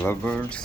Lovebirds.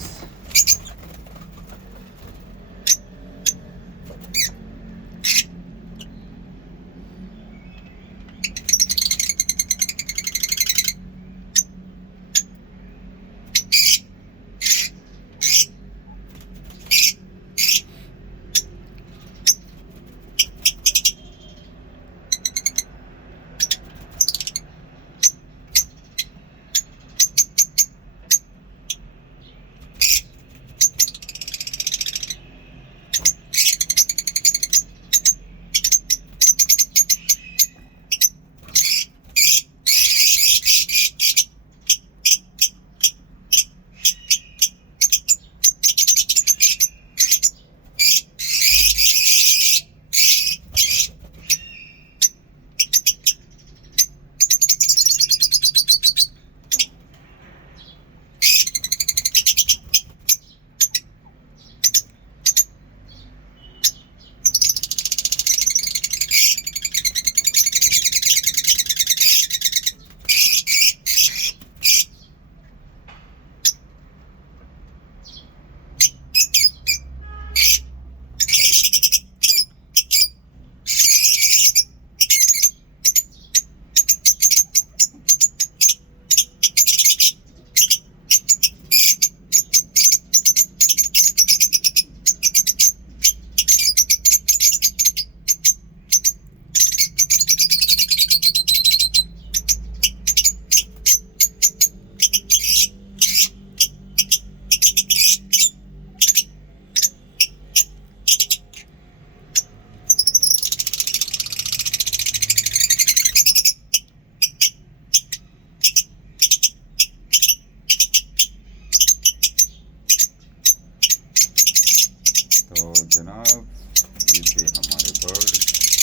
तो जनाब, ये थे हमारे बर्ड।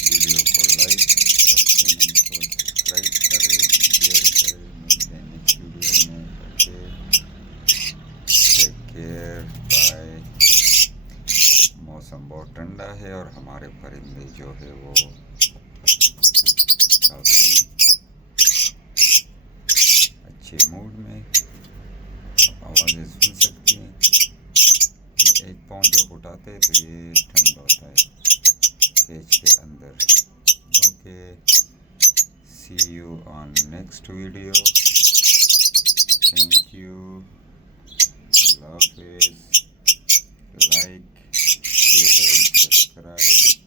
वीडियो को लाइक और चैनल को सब्सक्राइब करें, शेयर करें। मिलते हैं नेक्स्ट वीडियो में। Okay, take care, bye. मौसम बहुत ठंडा है और हमारे परिंदे जो है वो काफ़ी अच्छे मूड में। आप आवाज़ें सुन सकती हैं। एक पाँव जब उठाते हैं तो ये ठंड होता है केज के अंदर। Okay, see you on next video. Thank you. Love is like, share, subscribe.